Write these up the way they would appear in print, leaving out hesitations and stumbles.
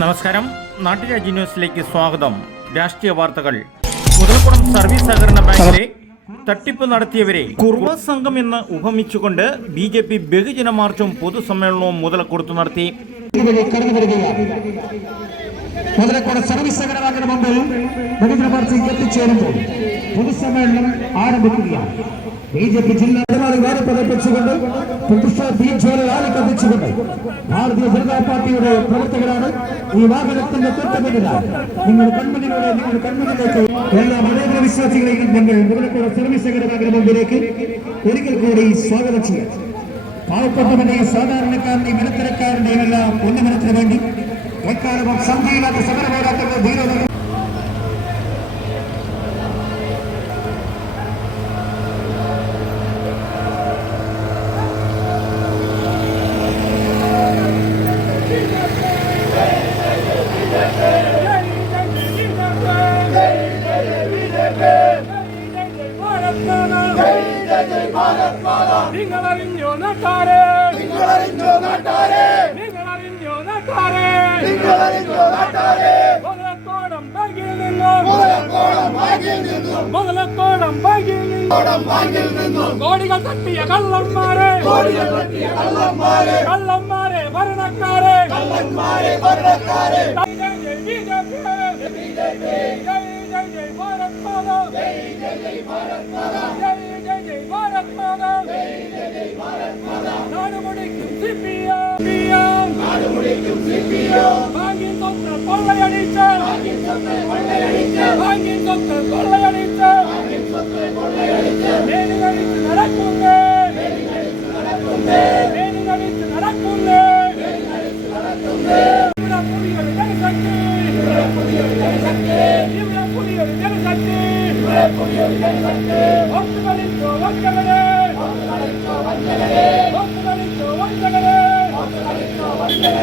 നമസ്കാരം. നാട്ടുരാജ്യ ന്യൂസിലേക്ക് സ്വാഗതം. രാഷ്ട്രീയ വാർത്തകൾ. മുതലക്കുളം സർവീസ് സഹകരണ ബാങ്കിലെ തട്ടിപ്പ് നടത്തിയവരെ കുർബ സംഘം എന്ന് ഉപമിച്ചുകൊണ്ട് BJP ബഹുജന മാർച്ചും പൊതുസമ്മേളനവും മുതലക്കുളത്ത് നടത്തി. മുതലക്കുളം സർവീസ് സഹകരണ ബാങ്കിന് മുമ്പിൽ ബഹുജന മാർച്ച് എത്തിച്ചേരുമ്പോൾ പൊതുസമ്മേളനം ആരംഭിക്കുകയാണ്. BJP ജില്ലാ നേതാക്കളെ പ്രകടിപ്പിച്ചുകൊണ്ട് പ്രതിഷേധ ദീപജ്വാലയായി കത്തിച്ചുകൊണ്ട് ഭാരതീയ ജനതാ പാർട്ടിയുടെ പ്രവർത്തകരാണ് ഈ വാഹനത്തിന്റെ തൊട്ടുപിന്നിലാണ്. നിങ്ങളുടെ കൺമുന്നിലേക്ക് എല്ലാ മതേതര വിശ്വാസികളെയും ഞങ്ങൾ മുതലക്കുളം സർവീസ് സഹകരണ ബാങ്കിന് മുമ്പിലേക്ക് ഒരിക്കൽ കൂടി സ്വാഗതം ചെയ്യാം. പാവപ്പെട്ടവന്റെയും സാധാരണക്കാരന്റെയും ഇടത്തരക്കാരന്റെയും എല്ലാം ഉന്നമനത്തിന് വേണ്ടി എക്കാലവും സംഘയില്ലാത്ത സമരപോരാട്ടങ്ങൾ ധീരത നിങ്ങളറിഞ്ഞോ നാട്ടാരെ, നിങ്ങളറിഞ്ഞോ നാട്ടാരെ, നിങ്ങളറിഞ്ഞോ നാട്ടാരെ, നിങ്ങളറിഞ്ഞോ നാട്ടാരെ. മുതലക്കോടം ബാങ്കിൽ നിന്നും, മുതലക്കോടം ബാങ്കിൽ നിന്നും, മുതലക്കോടം ബാങ്കിൽ നിന്നും കോടികൾ തട്ടിയ കള്ളന്മാരെ, കോടികൾ തട്ടിയ കള്ളന്മാരെ, കള്ളന്മാരെ ഭരണക്കാരെ, കള്ളന്മാരെ ഭരണക്കാരെ. ഭാരത് മാതാ, ജയ് ജയ് ഭാരത് മാതാ, ജയ് ജയ് ഭാരത് മാതാ, ജയ് ഭാരത് മാതാ. നാടുമുടിക്കും CPM, നാടുമുടിക്കും CPM. ബാങ്കിൻ സ്വത്ത് കൊള്ളയടിച്ച, ബാങ്കിൻ സ്വത്ത് കൊള്ളയടിച്ച, ബാങ്കിൻ സ്വത്ത് കൊള്ളയടിച്ച, ബാങ്കിൻ സ്വത്ത് കൊള്ളയടിച്ച. മേലുകളിച്ച് നടക്കുന്നേ, മേലുകളിച്ച് നടക്കുന്നേ, മേലുകളിച്ച് നടക്കുന്നേ, മേലുകളിച്ച് നടക്കുന്നേ. ഇവിടെ പുതിയൊരു ജനശക്തി, ഇവിടെ പുതിയൊരു ജനശക്തി, ഇവിടെ പുതിയൊരു ജനശക്തി, ഇവിടെ പുതിയൊരു ജനശക്തി. ഒത്തുകളിച്ചോ വഞ്ചകരെ, ഒത്തുകളിച്ചോ വഞ്ചകരെ, ഒത്തുകളിച്ചോ വഞ്ചകരെ, ഒത്തുകളിച്ചോ വഞ്ചകരെ.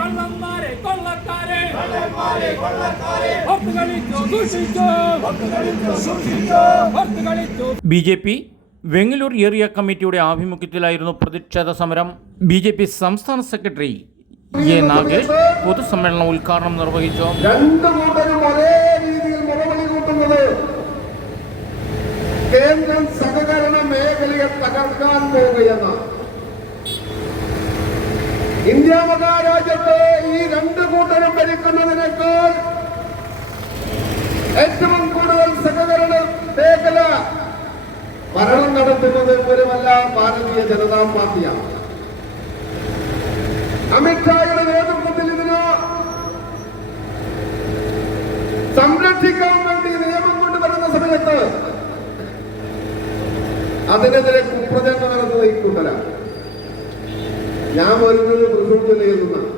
കള്ളന്മാരെ കൊള്ളക്കാരെ, കള്ളന്മാരെ കൊള്ളക്കാരെ. ഒത്തുകളിച്ചോ സൂക്ഷിച്ചോ, ഒത്തുകളിച്ചോ സൂക്ഷിച്ചോ, ഒത്തുകളിച്ചോ. BJP വെങ്ങലൂർ ഏരിയ കമ്മിറ്റിയുടെ ആഭിമുഖ്യത്തിലായിരുന്നു പ്രതിഷേധ സമരം. BJP സംസ്ഥാന സെക്രട്ടറി A. നാഗേഷ് പൊതുസമ്മേളനം ഉദ്ഘാടനം നിർവഹിച്ചു. രണ്ടു കൂട്ടരും ഒരേ രീതിയിൽ മുറവിളി കൂട്ടുന്നത് കേന്ദ്രം സഹകരണ മേഖലയെ തകർക്കാൻ പോവുകയെന്ന ഇന്ത്യ മഹാരാജ്യത്തെ ഈ രണ്ടു കൂട്ടരും ഭരിക്കുന്നതിനേക്കാൾ ഏറ്റവും കൂടുതൽ സഹകരണ മേഖല ഭരണം നടത്തുന്നത് പോലുമല്ല ഭാരതീയ ജനതാ പാർട്ടിയാണ്. അമിത്ഷായുടെ നേതൃത്വത്തിൽ ഇതിന് സംരക്ഷിക്കാൻ വേണ്ടി നിയമം കൊണ്ടുവരുന്ന സമയത്ത് അതിനെതിരെ കുപ്രചരണം നടന്നത് ഈ കൂട്ടരാണ്. ഞാൻ വരുന്നത് തൃശ്ശൂർ ജില്ലയിൽ നിന്നാണ്.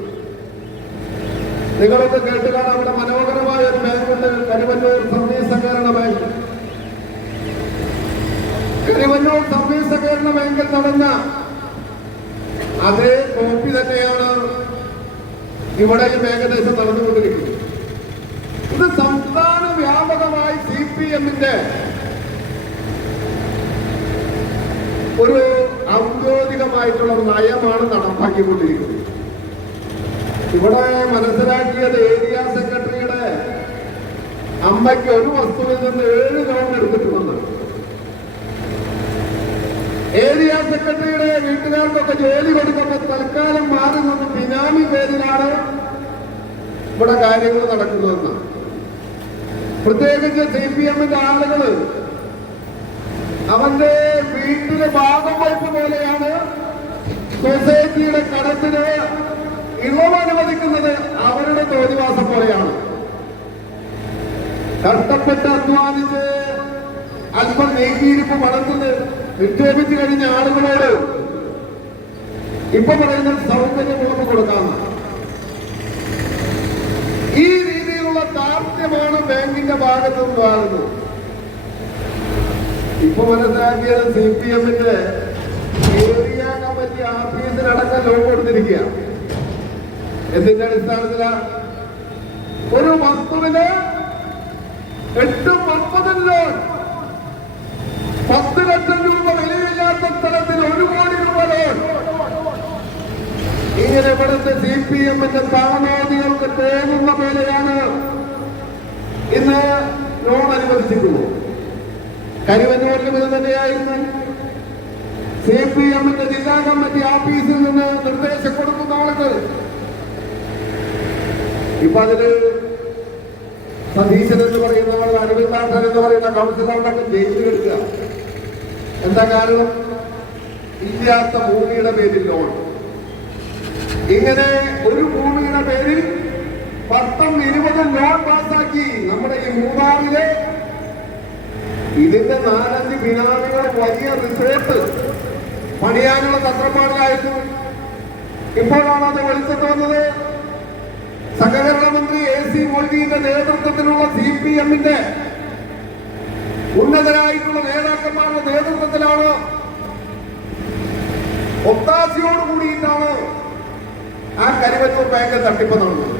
നിങ്ങളൊക്കെ കേട്ടുകാണാൻ അവിടെ മനോഹരമായ ഒരു ബാങ്കുണ്ട്, കരിവന്നൂർ സർവീസ് സഹകരണ ബാങ്ക്. കരിവന്നൂർ സർവീസ് സഹകരണ ബാങ്കിൽ നടന്ന അതേ കോപ്പി തന്നെയാണ് ഇവിടെയും ഏകദേശം നടന്നുകൊണ്ടിരിക്കുന്നത്. ഇത് സംസ്ഥാന വ്യാപകമായി CPM-ന്റെ ഒരു ഔദ്യോഗികമായിട്ടുള്ള നയമാണ് നടപ്പാക്കിക്കൊണ്ടിരിക്കുന്നത്. ഇവിടെ മനസ്സിലാക്കിയത് ഏരിയ സെക്രട്ടറിയുടെ അമ്മയ്ക്ക് ഒരു വസ്തുവിൽ നിന്ന് 7 ലോൺ എടുത്തിട്ടുണ്ടെന്ന്. ഏരിയ സെക്രട്ടറിയുടെ വീട്ടുകാർക്കൊക്കെ ജോലി കൊടുക്കുമ്പോൾ തൽക്കാലം മാറി നിന്ന് ബിനാമി പേരിലാണ് ഇവിടെ കാര്യങ്ങൾ നടക്കുന്നതെന്നാണ്. പ്രത്യേകിച്ച് CPM-ന്റെ ആളുകൾ അവന്റെ വീട്ടിലെ ഭാഗം വയ്പ് പോലെയാണ് സൊസൈറ്റിയുടെ കടത്തിന് ഇളവ് അനുവദിക്കുന്നത്. അവരുടെ തോന്നിവാസം പോലെയാണ്. കഷ്ടപ്പെട്ട് അധ്വാനിച്ച് അല്പം നീക്കിയിരിപ്പ് പണത്തിന് നിക്ഷേപിച്ചു കഴിഞ്ഞ ആളുകളോട് ഇപ്പൊ പറയുന്നത് സൗകര്യം ഉറപ്പ് കൊടുക്കാമെന്ന്. ഈ രീതിയിലുള്ള താല്പര്യമാണ് ബാങ്കിന്റെ ഭാഗത്ത് നിന്നുണ്ടാകുന്നത്. ഇപ്പൊ മനസ്സിലാക്കിയത് CPM-ന്റെ ഏരിയ കമ്മിറ്റി ആഫീസിനടക്കം ലോൺ കൊടുത്തിരിക്കുക. എന്തിന്റെ അടിസ്ഥാനത്തിലാണ്? ഒരു വസ്തുവിന് 8-9 ലോൺ 10 ലക്ഷം രൂപ വിലയില്ലാത്ത സ്ഥലത്തിന് 1 കോടി രൂപ ലോൺ CPM-ന്റെ സ്ഥാനാർത്ഥികൾക്ക് തോന്നുന്ന പോലെയാണ് ഇന്ന് ലോൺ അനുവദിച്ചിട്ടുള്ളത്. കരുവന്നൂരിലും ഇത് തന്നെയായിരുന്നു. CPM-ന്റെ ജില്ലാ കമ്മിറ്റി ഓഫീസിൽ നിന്ന് നിർദ്ദേശം കൊടുക്കുന്ന ആളുകൾ ഇപ്പൊ അതില് സതീശൻ എന്ന് പറയുന്ന ആൾ, അരവിന്ദാട്ടൻ എന്ന് പറയുന്ന കൗൺസിലറുടെ ജയിലിൽ കിടക്കുക. എന്താ കാരണം? ഇല്ലാത്ത ഭൂമിയുടെ പേരിൽ ലോൺ. ഇങ്ങനെ ഒരു ഭൂമിയുടെ പേരിൽ 10-20 ലോൺ പാസാക്കി. നമ്മുടെ ഈ മൂന്നാറിലെ ഇതിന്റെ 4-5 ബിനാമികൾ വലിയ റിസോർട്ട് പണിയാനുള്ള തത്രപ്പാടിലായിരുന്നു. ഇപ്പോഴാണ് അത് വെളിച്ചത്ത് വന്നത്. സഹകരണ മന്ത്രി AC മൊയ്തീന്റെ നേതൃത്വത്തിലുള്ള CPM-ന്റെ ഉന്നതരായിട്ടുള്ള നേതാക്കന്മാരുടെ നേതൃത്വത്തിലാണ്, ഒത്താശയോട് കൂടിയിട്ടാണ് ആ കരുവന്നൂർ ബാങ്ക് തട്ടിപ്പ് നടന്നത്.